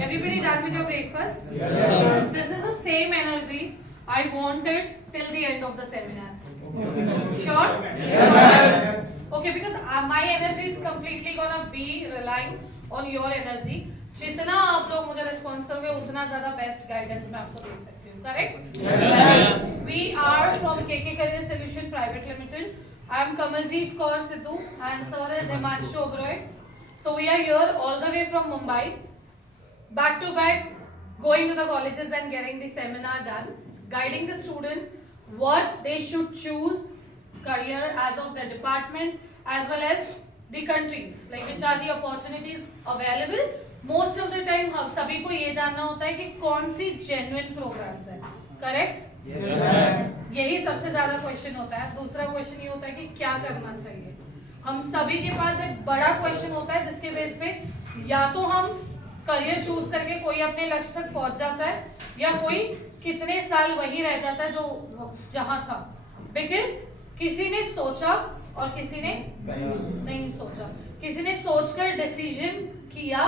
Everybody done with your breakfast? Yes. So this is the same energy I wanted till the end of the seminar. Sure? Yes. Okay, because my energy is completely gonna be relying on your energy. जितना आप लोग मुझे response करोगे उतना ज्यादा best guidance मैं आपको दे सकती हूँ. Correct? We are from KK Career Solution Private Limited. I am Kamaljeet Kaur Sidhu and sir is Himanshu Oberoi. So we are here all the way from Mumbai, back to back, going to the colleges and getting the seminar done, guiding the students what they should choose career as of their department as well as the countries, like which are the opportunities available. Most of the time हम सभी को ये जानना होता है कि कौन सी genuine programs है. Correct? Yes. यही सबसे ज्यादा क्वेश्चन होता है. दूसरा क्वेश्चन ये होता है कि क्या करना चाहिए. हम सभी के पास एक बड़ा क्वेश्चन होता है जिसके बेस पे या तो हम करियर चूज करके कोई अपने लक्ष्य तक पहुंच जाता है या कोई कितने साल वही रह जाता है जो जहां था. बिकॉज किसी ने सोचा और किसी ने नहीं सोचा. किसी ने सोचकर डिसीजन किया,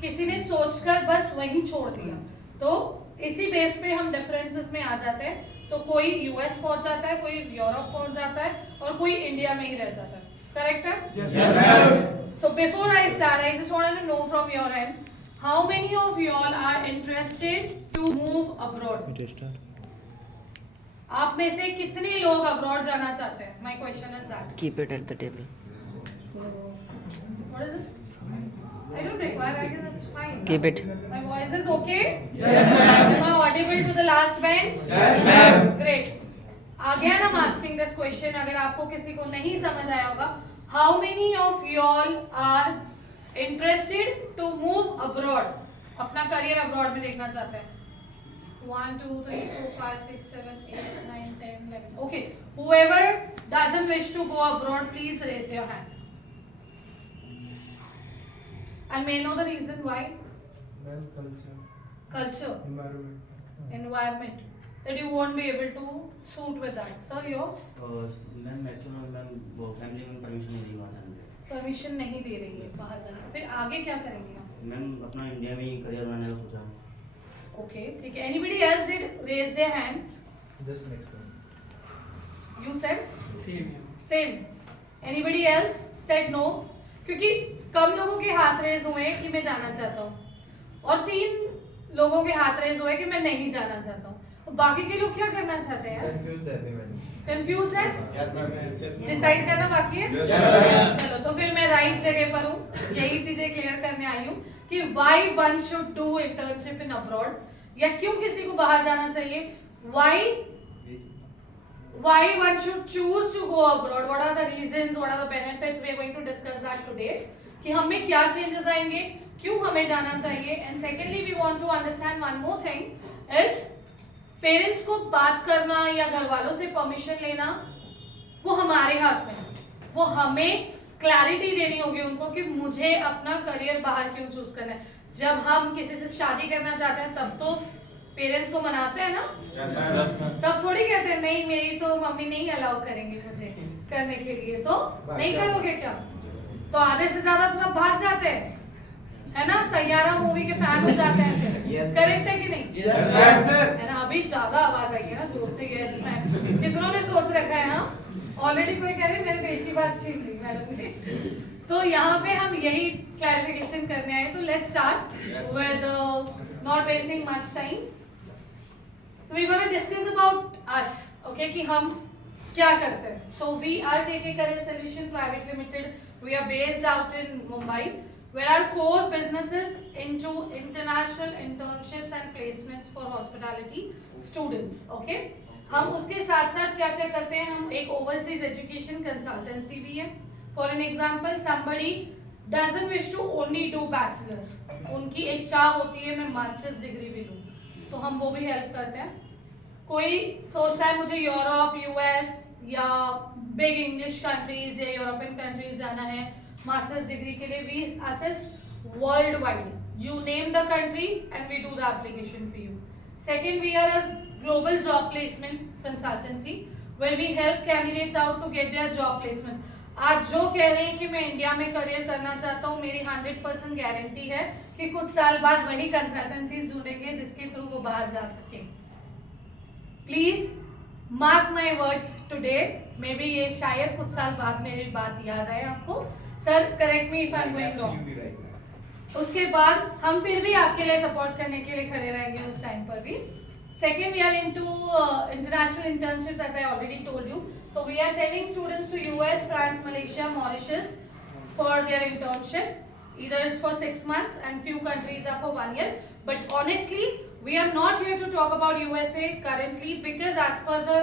किसी ने सोचकर बस वही छोड़ दिया. तो इसी बेस पे हम डिफरेंसेस में आ जाते हैं. तो कोई यूएस पहुंच जाता है, कोई यूरोप पहुंच जाता है और कोई इंडिया में ही रह जाता है. करेक्ट है? Yes. So before I start, I just wanted to know from your end, how many of you all are interested to move abroad? आप में से कितने लोग अब्रॉड जाना चाहते हैं? My question is that. Keep it at the table. What is it? I don't require. I guess that's fine. Keep it. My voice is okay? Yes, ma'am. Am I audible to the last bench? Yes, ma'am. Great. Again, I'm asking this question. अगर आपको किसी को नहीं समझ आया होगा, how many of you all are interested to move abroad? अपना career abroad में देखना चाहते हैं? 1, 2, 3, 4, 5, 6, 7, 8, 9, 10, 11. Okay. Whoever doesn't wish to go abroad, please raise your hand. And may I know the reason why? Culture. Environment. That you won't be able to suit with that. Sir, yours? Ma'am actually ma'am वो family में permission नहीं दिलवा रहे हैं. Permission नहीं दे रही है बाहर जाने. फिर आगे क्या करेंगे आप? मैम अपना इंडिया में ही करियर बनाने का सोचा है. Okay, ठीक है. Anybody else did raise their hands? Just next one. You said? Same. Same. Anybody else said no? क्योंकि कम लोगों के हाथ रेज हुए कि मैं जाना चाहता हूँ और 3 लोगों के हाथ रेज हुए कि मैं नहीं जाना चाहता हूँ. बाकी के लोग क्या करना चाहते हैं? Confused है अभी मैंने. कंफ्यूज है? Yes, ma'am. डिसाइड करना बाकी है? Yes, ma'am. चलो तो फिर मैं राइट जगह पर हूँ. यही चीजें क्लियर करने आई हूँ कि why one should do internship in abroad या क्यों किसी को बाहर जाना चाहिए. Why one should choose to go abroad? What are the reasons? What are the benefits? We are going to discuss that today. कि हमें क्या changes आएंगे, क्यों हमें जाना चाहिए. And secondly, we want to understand one more thing is parents को बात करना या घर वालों से परमिशन लेना वो हमारे हाथ में है. वो हमें क्लैरिटी देनी होगी उनको कि मुझे अपना करियर बाहर क्यों चूज करना है. जब हम किसी से शादी करना चाहते हैं तब तो पेरेंट्स को मनाते हैं ना. तब थोड़ी कहते हैं नहीं मेरी तो मम्मी नहीं अलाउ करेंगी मुझे करने के लिए. तो नहीं करोगे क्या? तो आधे से ज्यादा तो आप भाग जाते हैं है ना. सैयारा मूवी के फैन हो जाते हैं फिर. करेक्ट है कि नहीं? है ना. अभी ज्यादा आवाज आई है ना जोर से. Yes ma'am. कितनों ने सोच रखा है? हाँ ऑलरेडी कोई कह रहे हैं मेरे एक ही बात छीन ली मैडम ने. तो यहाँ पे हम यही क्लैरिफिकेशन करने आए. तो let's start with not wasting much time. So we gonna discuss about us. Okay कि हम क्या करते हैं. So we are KK Career Solution Private Limited. We are based out in Mumbai, where our core business is into international internships and placements for hospitality students. Okay? हम उसके साथ साथ क्या क्या करते हैं. हम एक overseas education consultancy भी है. For an example, somebody doesn't wish to only do bachelor's. उनकी एक चाह होती है मैं मास्टर्स डिग्री भी लूँ, तो हम वो भी हेल्प करते हैं. कोई सोचता है मुझे यूरोप, यूएस या बिग इंग्लिश कंट्रीज या यूरोपियन कंट्रीज जाना है मास्टर्स डिग्री के लिए. We assist worldwide. You name the country and we do the application for you. Second, we are a global job placement consultancy where we help candidates out to get their job placements. आज जो कह रहे हैं कि मैं India में career करना चाहता हूँ, मेरी 100% गारंटी है कि कुछ साल बाद वही कंसल्टेंसीज ढूंढेंगे जिसके थ्रू वो बाहर जा सके। Please mark my words today, may be ये शायद कुछ साल बाद मेरी बात याद आए आपको। Sir correct me if I am going wrong. उसके बाद हम फिर भी आपके लिए सपोर्ट करने के लिए खड़े रहेंगे उस टाइम पर भी। Second, we are into international internships, as I already told you. So we are sending students to US, France, Malaysia, Mauritius for their internship. Either it's for 6 months and few countries are for 1 year. But honestly, we are not here to talk about USA currently because as per the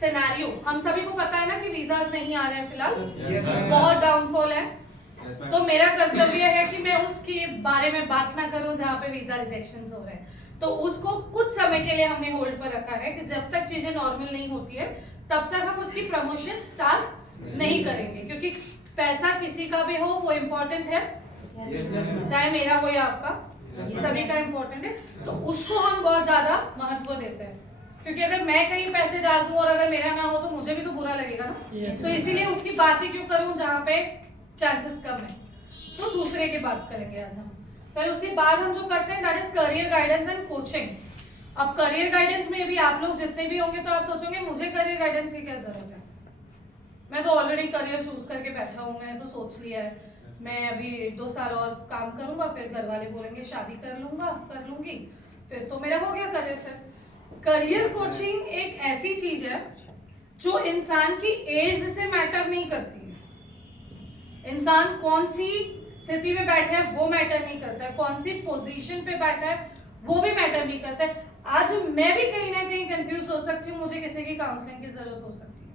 scenario, हम सभी को पता है ना कि visas नहीं आ रहे हैं फिलहाल, बहुत डाउनफॉल है। तो मेरा कर्तव्य है कि मैं उसके बारे में बात ना करूं जहाँ पे वीजा रिजेक्शंस हो रहे हैं। तो उसको कुछ समय के लिए हमने होल्ड पर रखा है कि जब तक चीजें नॉर्मल नहीं होती है तब तक हम उसकी प्रमोशन स्टार्ट नहीं करेंगे, क्योंकि पैसा किसी का भी हो वो इम्पोर्टेंट है, चाहे मेरा हो या आपका, सभी का इम्पोर्टेंट है। तो उसको हम बहुत ज्यादा महत्व देते हैं, क्योंकि अगर मैं कहीं पैसे डाल दूं और अगर मेरा ना हो तो मुझे भी तो बुरा लगेगा ना। तो इसीलिए उसकी बात ही क्यों करूं जहाँ पे चांसेस कम है। तो दूसरे की बात करेंगे आज हम। फिर उसके बाद हम जो करते हैं that is career guidance and coaching. अब करियर गाइडेंस में भी आप लोग जितने भी होंगे तो आप सोचोगे मुझे करियर गाइडेंस की क्या जरूरत है, मैं तो ऑलरेडी करियर चूज करके बैठा हूँ, मैंने तो सोच लिया है मैं अभी 1-2 साल और काम करूंगा, फिर घर वाले बोलेंगे शादी कर लूंगी, फिर तो मेरा हो गया करियर सेट। करियर कोचिंग एक ऐसी चीज है जो इंसान की एज से मैटर नहीं करती है। इंसान कौन सी स्थिति में बैठा है वो मैटर नहीं करता है, कौन सी पोजीशन पे बैठा है वो भी मैटर नहीं करता है। आज मैं भी कहीं ना कहीं कंफ्यूज हो सकती हूँ, मुझे किसी की काउंसलिंग की जरूरत हो सकती है।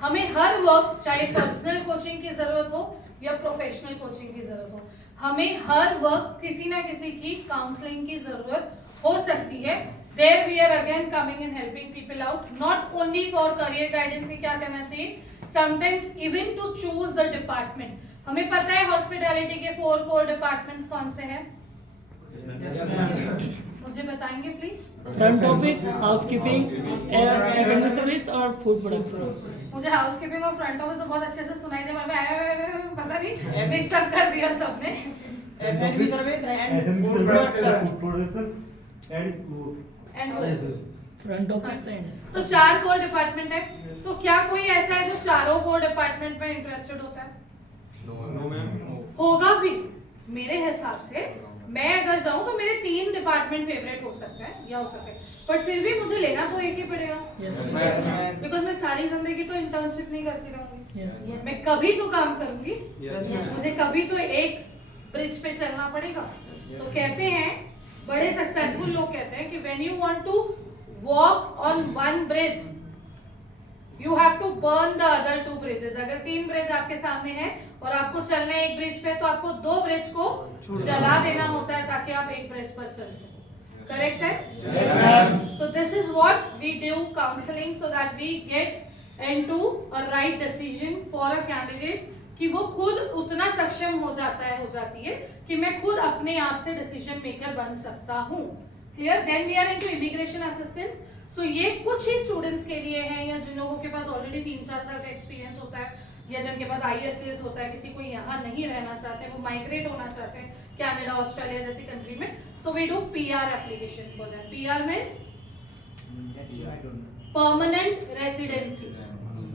हमें हर वक्त चाहे पर्सनल कोचिंग की जरूरत हो या प्रोफेशनल कोचिंग की जरूरत हो, हमें हर वक्त किसी ना किसी की काउंसलिंग की जरूरत हो सकती है। There we are again coming and helping people out, not only for career guidance से क्या करना चाहिए, sometimes even to choose the department। हमें पता है हॉस्पिटैलिटी के 4 core डिपार्टमेंट्स कौन से हैं? मुझे बताएंगे please. Front office, housekeeping, academic service और फूड प्रोडक्शन। मुझे हाउसकीपिंग और फ्रंट ऑफिस तो बहुत अच्छे से सुनाई दे, मैं पता नहीं मिक्स अप कर दिया सबने। F&B service and food production and front office and तो 4 कोर डिपार्टमेंट है। तो क्या कोई ऐसा है जो चारों कोर डिपार्टमेंट में इंटरेस्टेड होता है? No ma'am. होगा भी। मेरे हिसाब से मैं अगर जाऊं तो मेरे 3 डिपार्टमेंट फेवरेट हो सकता है या हो सकता है, बट फिर भी मुझे लेना तो एक ही पड़ेगा, बिकॉज मैं सारी जिंदगी तो इंटर्नशिप नहीं करती रहूंगी, मैं कभी तो काम करूंगी, मुझे कभी तो एक ब्रिज पे चलना पड़ेगा। तो कहते हैं बड़े सक्सेसफुल लोग कहते हैं कि when you want to walk on one bridge you have to burn the other 2 bridges. अगर 3 ब्रिज आपके सामने हैं और आपको चलना है एक ब्रिज पे, तो आपको 2 ब्रिज को जला देना होता है ताकि आप एक ब्रिज पर चल सकें। करेक्ट है? So this is what we do counselling, so that we get into a right decision for a candidate, कि वो खुद उतना सक्षम हो जाती है कि मैं खुद अपने आप से डिसीजन मेकर बन सकता हूँ। Clear? Then we are into immigration assistance. So ये कुछ ही स्टूडेंट्स के लिए है, या जिन लोगों के पास ऑलरेडी 3-4 साल का एक्सपीरियंस होता है, या जिनके पास IELTS होता है, किसी को यहाँ नहीं रहना चाहते, वो माइग्रेट होना चाहते हैं कनाडा, ऑस्ट्रेलिया जैसी कंट्री में। So we do PR application for that. PR means permanent residency.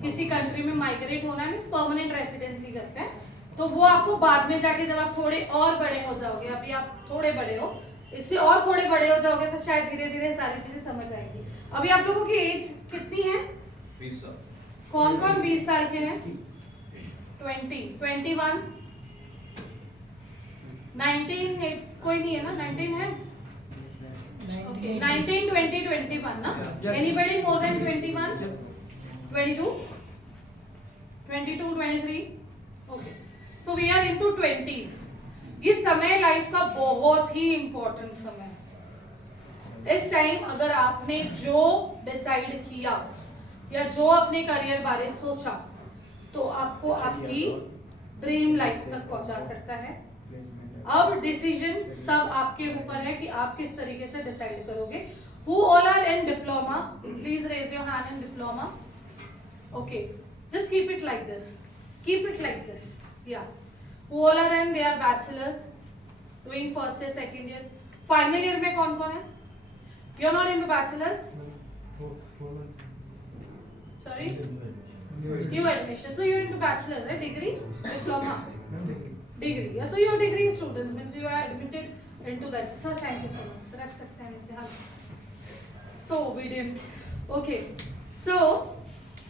किसी कंट्री में माइग्रेट होना मींस परमानेंट रेसिडेंसी करते हैं। तो वो आपको बाद में जाके जब आप थोड़े और बड़े हो जाओगे, अभी आप थोड़े बड़े हो, इससे और थोड़े बड़े हो जाओगे तो शायद धीरे धीरे सारी चीजें समझ आएंगी। अभी आप लोगों की एज कितनी है? 20 साल। कौन कौन 20 साल के हैं? 20, 21, 19, कोई नहीं है ना? 19 है? Okay, 19, 20, 21 ना? Anybody more than 21? 22, 22, 23? Okay. So we are into 20s. ये समय लाइफ का बहुत ही इम्पोर्टेंट समय है। इस टाइम अगर आपने जो डिसाइड किया या जो अपने करियर बारे सोचा, तो आपको आपकी ड्रीम लाइफ तक पहुंचा सकता है। अब डिसीजन सब आपके ऊपर है कि आप किस तरीके से डिसाइड करोगे। Who all are in diploma? Please raise your hand in diploma. Okay, just keep it like this. Keep it like this. Yeah. Who all are in? They are bachelors, doing first year, second year. Final year में कौन कौन है? You're not into bachelors? Sorry? New admission. So you're into bachelors, right? Degree, diploma, degree. Yeah. So you're degree students means you are admitted into that. Sir, thank you so much. रख सकते हैं इसे हाँ. So obedient. Okay. So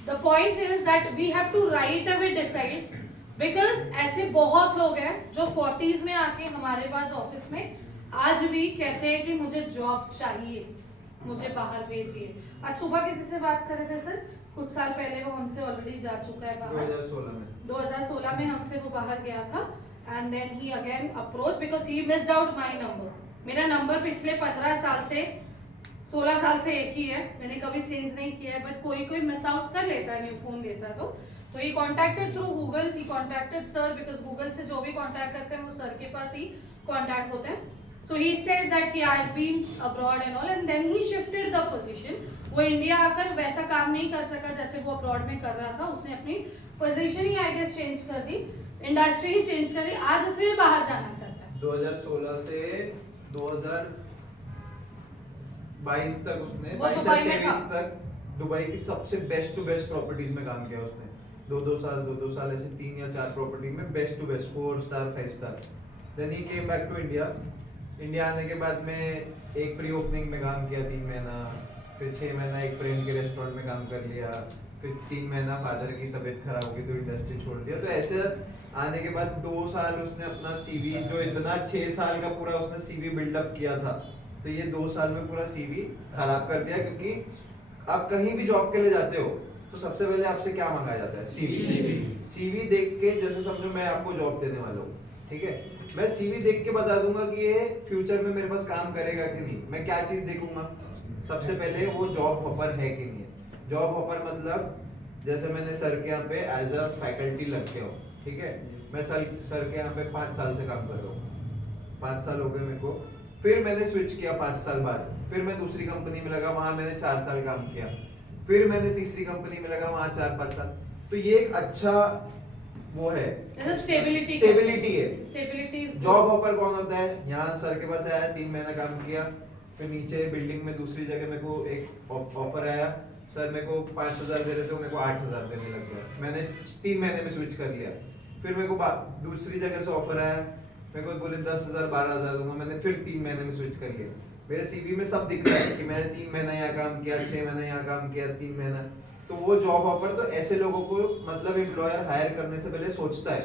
the point is that we have to right away decide because ऐसे बहुत लोग हैं जो 40s में आके हमारे पास ऑफिस में आज भी कहते हैं कि मुझे जॉब चाहिए, मुझे बाहर भेजिए. आज सुबह किसी से बात कर रहे थे सर, कुछ साल पहले वो हमसे ऑलरेडी जा चुका है बाहर. 2016 में हमसे वो बाहर गया था and then he again approach because he missed out my number. मेरा नंबर पिछले 15 साल से 16 साल से एक ही है, मैंने कभी चेंज नहीं किया है, बट कोई कोई मिस आउट कर लेता है न्यू फोन लेता तो he contacted through Google, he contacted sir because Google से जो भी कॉन्टैक्ट करते हैं वो सर के पास ही कॉन्टैक्ट होते हैं. सो ही सेड दैट कि I had been abroad and all and then he shifted the position. वो इंडिया आकर वैसा काम नहीं कर सका जैसे वो अब्रॉड में कर रहा था, उसने अपनी पोजीशन ही आई गेस चेंज कर दी, इंडस्ट्री ही चेंज कर दी, आज फिर बाहर जाना चाहता है. 2016 से 2022 तक उसने वो दुबई में था. तक दुबई की सबसे बेस्ट टू बेस्ट प्रॉपर्टीज में काम किया उसने. 2 साल ऐसे 3 या 4 प्रॉपर्टी में best to best 4 star 5 star. Then he came back to India. India आने के बाद में एक प्री ओपनिंग में काम किया 3 महीना, फिर 6 महीना एक फ्रेंड के रेस्टोरेंट में काम कर लिया, फिर 3 महीना फादर की तबीयत खराब हो गई तो इंडस्ट्री छोड़ दिया. तो ऐसे आने के बाद 2 साल उसने अपना सीवी जो इतना 6 साल का पूरा उसने सीवी बिल्डअप किया था, तो ये 2 साल में पूरा सीवी खराब कर दिया. क्योंकि आप कहीं भी जॉब के लिए जाते हो तो सबसे पहले आपसे क्या मांगा जाता है? सीवी देख के, जैसे समझो मैं आपको जॉब देने वाला हूँ, ठीक है, मैं सीवी देख के बता दूंगा कि ये फ्यूचर में मेरे पास काम करेगा कि नहीं. मैं क्या चीज देखूंगा? सबसे पहले वो जॉब हॉपर है कि नहीं है. जॉब हॉपर मतलब जैसे मैंने सर के यहाँ पे एज अ फैकल्टी लग के हूँ, ठीक है, मैं सर के यहाँ पे 5 साल से काम कर रहा हूँ, 5 साल हो गए मेरे को. फिर मैंने स्विच किया 5 साल बाद, फिर मैं दूसरी कंपनी में लगा, वहां मैंने 4 साल काम किया, फिर मैंने तीसरी कंपनी में लगा, वहां 4-5 साल. तो ये एक अच्छा वो है, स्टेबिलिटी है. स्टेबिलिटी. जॉब ऑफर कौन होता है? यहाँ सर के पास आया, 3 महीना काम किया, फिर नीचे बिल्डिंग में दूसरी जगह मेरे को एक ऑफर आया, सर मेरे को 5,000 दे रहे थे, मेरे को 8,000 देने लग गया. मैंने 3 महीने में स्विच कर लिया. फिर मेरे को दूसरी जगह से ऑफर आया, मेरे को बोले 10,000 12,000 दूंगा, मैंने फिर 3 महीने में स्विच कर लिया. मेरे सीवी में सब दिख रहा है कि मैंने 3 महीना यहाँ काम किया, 6 महीना यहाँ काम किया, 3 महीना. तो वो जॉब ऑफर, तो ऐसे लोगों को मतलब एम्प्लॉयर हायर करने से पहले सोचता है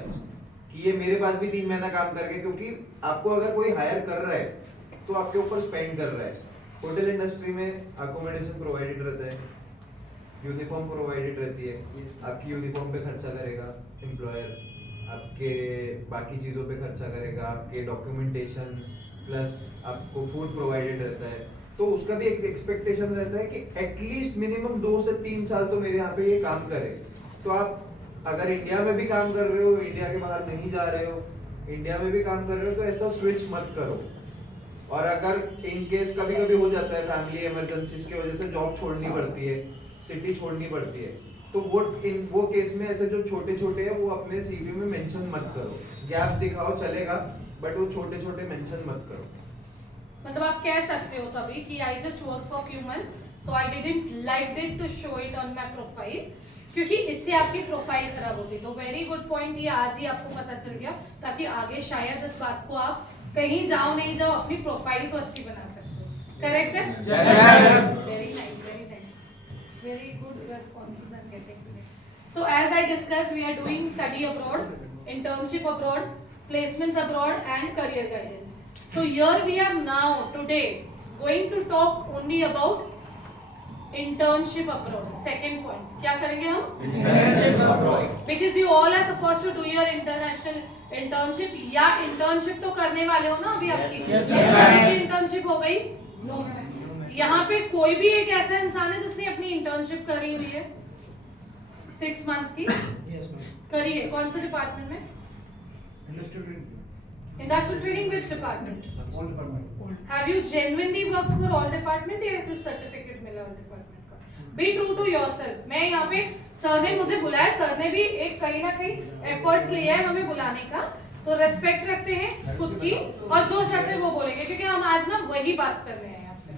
कि ये मेरे पास भी 3 महीना काम करके, क्योंकि आपको अगर कोई हायर कर रहा है तो आपके ऊपर स्पेंड कर रहा है. होटल इंडस्ट्री में अकोमोडेशन प्रोवाइडेड रहता है, यूनिफॉर्म प्रोवाइडेड रहती है, आपकी यूनिफॉर्म पे खर्चा करेगा एम्प्लॉयर, आपके बाकी चीज़ों पे खर्चा करेगा, आपके डॉक्यूमेंटेशन प्लस आपको फूड प्रोवाइडेड रहता है. तो उसका भी एक एक्सपेक्टेशन रहता है कि एटलीस्ट मिनिमम 2 से 3 साल तो मेरे यहाँ पे ये काम करे. तो आप अगर इंडिया में भी काम कर रहे हो, इंडिया के बाहर नहीं जा रहे हो, इंडिया में भी काम कर रहे हो, तो ऐसा स्विच मत करो. और अगर इन केस कभी कभी हो जाता है फैमिली इमरजेंसीज की वजह से जॉब छोड़नी पड़ती है, सिटी छोड़नी पड़ती है, तो वो केस में ऐसे जो छोटे छोटे है वो अपने सीवी में मेंशन मत करो. गैप दिखाओ चलेगा, बट वो छोटे छोटे मेंशन मत करो. मतलब आप कह सकते हो तभी कि I just work for few months so I didn't like it to show it on my profile, क्योंकि इससे आपकी प्रोफाइल खराब होती. तो वेरी गुड पॉइंट, ये आज ही आपको पता चल गया, ताकि आगे शायद इस बात को आप कहीं जाओ नहीं जाओ अपनी प्रोफाइल तो अच्छी बना सकते हो. करेक्ट है? Very nice, very nice, very good responses I'm getting today. So as I discussed, we are doing study abroad, internship abroad, placements abroad and career guidance. So here we are now today going to talk only about internship abroad. Second point, क्या करेंगे हम? Internship abroad. Because you all are supposed to do your international internship. या internship तो करने वाले हो ना अभी आपकी? Yes, ये ma'am. सारे की internship हो गई? यहाँ पे कोई भी एक ऐसा इंसान है जिसने अपनी इंटर्नशिप करी हुई है 6 months की? Yes, ma'am. करी है. कौन से डिपार्टमेंट में? Industrial training. Which department? All department. Have you genuinely worked for all department या सिर्फ सर्टिफिकेट मिला all department का? Be true to yourself. मैं यहाँ पे सर ने मुझे बुलाया, सर ने भी एक कहीं ना कहीं एफर्ट्स लिया है हमें बुलाने का, तो रेस्पेक्ट रखते हैं खुद की और जो सच है वो बोलेंगे, क्योंकि हम आज ना वही बात कर रहे हैं आपसे।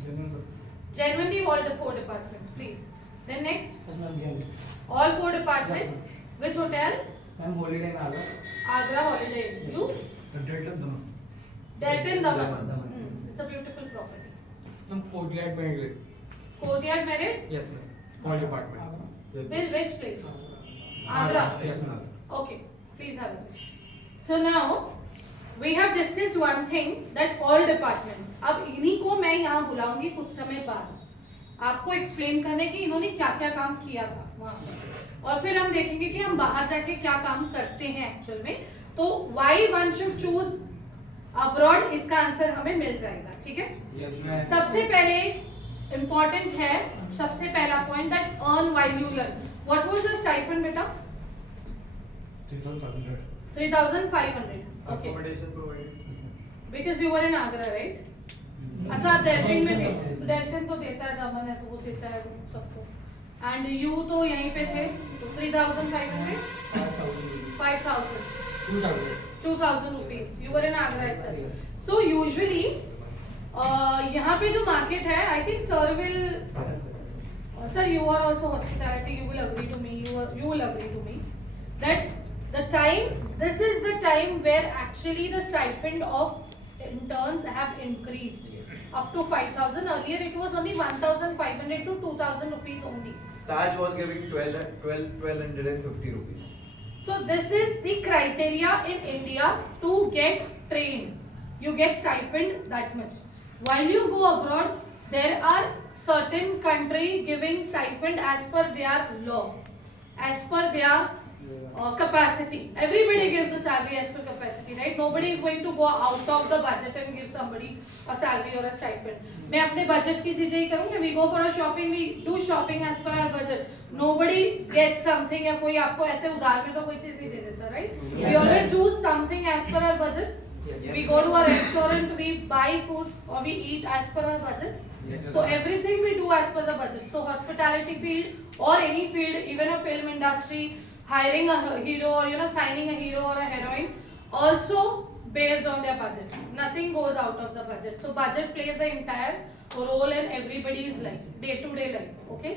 Genuinely all the 4 departments, please. Then next, all 4 departments. Which hotel? Ma'am holiday में आ गया Agra Holiday. You? Delton Daman. Daman. It's a beautiful property. हम Courtyard Marriott. Courtyard Marriott. Yes, ma'am. All department. Will which place? Agra. Yes, ma'am. Okay. Please have a seat. So now we have discussed one thing that all departments. अब इन्हीं को मैं यहाँ बुलाऊंगी कुछ समय बाद आपको एक्सप्लेन करने कि इन्होंने क्या क्या काम किया था वहाँ पर। और फिर हम देखेंगे कि हम बाहर जाके क्या काम करते हैं एक्चुअल में। तो why one should choose abroad, इसका आंसर हमें मिल जाएगा, ठीक है। यस मैम सबसे पहले इम्पोर्टेंट है, सबसे पहला point that earn while you learn. What was the stipend बेटा? 3,500. Okay, Accommodation provided. Because you were in Agra right. अच्छा आप डेल्टन में थे, डेल्टन तो देता है, दमन है तो वो देता है सबको, एंड यू तो यहीं पे थे, तो 3,500, 5,000, 2,000 rupees. You were in Agra itself. So usually यहाँ पे जो मार्केट है, I think sir will, sir you are also hospitality. You will agree to me. You will agree to me that the time, this is the time where actually the stipend of interns have increased up to 5,000. Earlier it was only 1,500 to 2,000 rupees only. Taj was giving 1,250 rupees. So this is the criteria in India to get trained. You get stipend that much. While you go abroad, there are certain country giving stipend as per their law, as per their capacity. Everybody gives a salary as per capacity, right? Nobody is going to go out of the budget and give somebody a salary or a stipend. मैं अपने budget की चीजें ही करूँगी. We go for a shopping, we do shopping as per our budget. Nobody gets something, या कोई आपको ऐसे उधार में तो कोई चीज नहीं दे देता, right? We always do something as per our budget. We go to a restaurant, we buy food or we eat as per our budget. So everything we do as per the budget. So hospitality field or any field, even a film industry, hiring a hero or signing a hero or a heroine, also based on their budget. Nothing goes out of the budget. So budget plays the entire role in everybody's life, day-to-day life. Okay.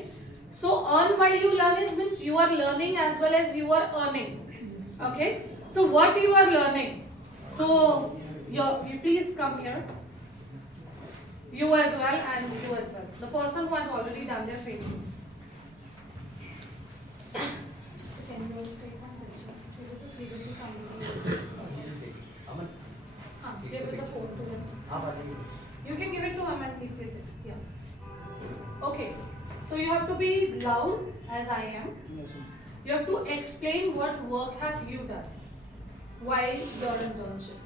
So earn while you learn means you are learning as well as you are earning. Okay. So what you are learning? So you please come here. You as well and you as well. The person who has already done their training. Can you also take one picture? You will just leave it to somebody. Give it the phone to them. You can give it to him and he will it. Yeah. Okay. So you have to be loud as I am. You have to explain what work have you done while your internship.